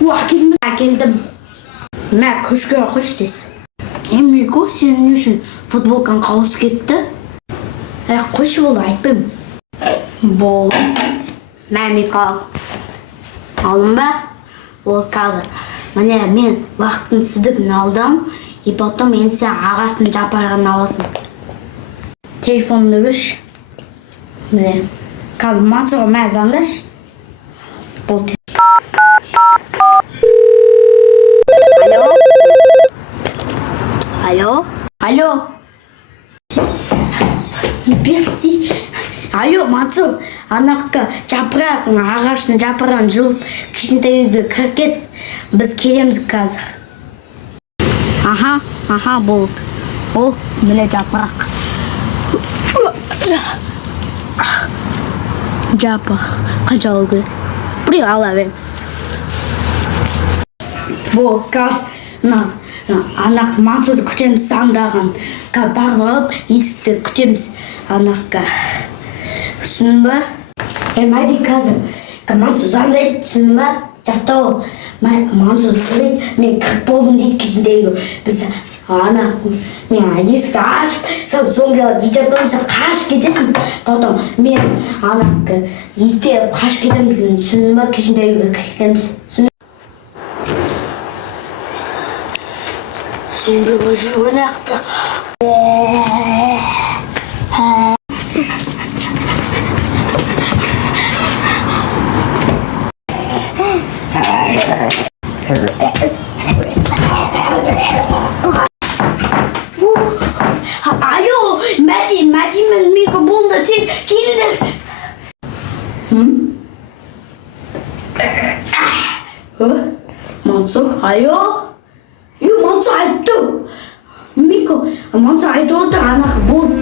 Әкелдім. Мә, күшке қош дес. Мико, сенің үшін футболкаң қауыс кетті. Қош болды, айтпайым. Бол. Мә, Мико ал. Алдым ба? Ол қазір. Міне, мен вақыттың сіздігін алдым. И потом мен сен ағаштың жапырағын аласың. Телефонды өш. Міне. Қазір Мансурға мә звондаш. Бол. Алло. Берси. Алло, Мансур. Анаққа жапырағын, ағаштың жапырағын жұлып, кішкентай үйге кіріп кет. Біз келеміз қазір. Аха, болды. О, міне жапырақ. Жапырақ. Қаншалау керек? Біреу ала берем. Бол, қазір. Анақ Мансурды күтеміз сандаған. Барып, есікті күтеміз анаққа. Түсін ба? Мәді қазір. Мансур заңдайды, түсін ба? Жақта ол. Мансур заңдайды, мен кіріп болдым дейді кішіндегі. Біз анақ, мен есікті ашып, сәл зомбилар ете бөлімсі қаш кетесің. Потом мен анақ ете қаш кетеміз. Түсін ба? Кішіндегі кетеміз. Зомбилар жүрген аяқты. Алло, Мәди мен Мико болды, тез келдер. Мансур, алло? Мансур айтты. Мико, Мансур айтты отыр, анақ болды.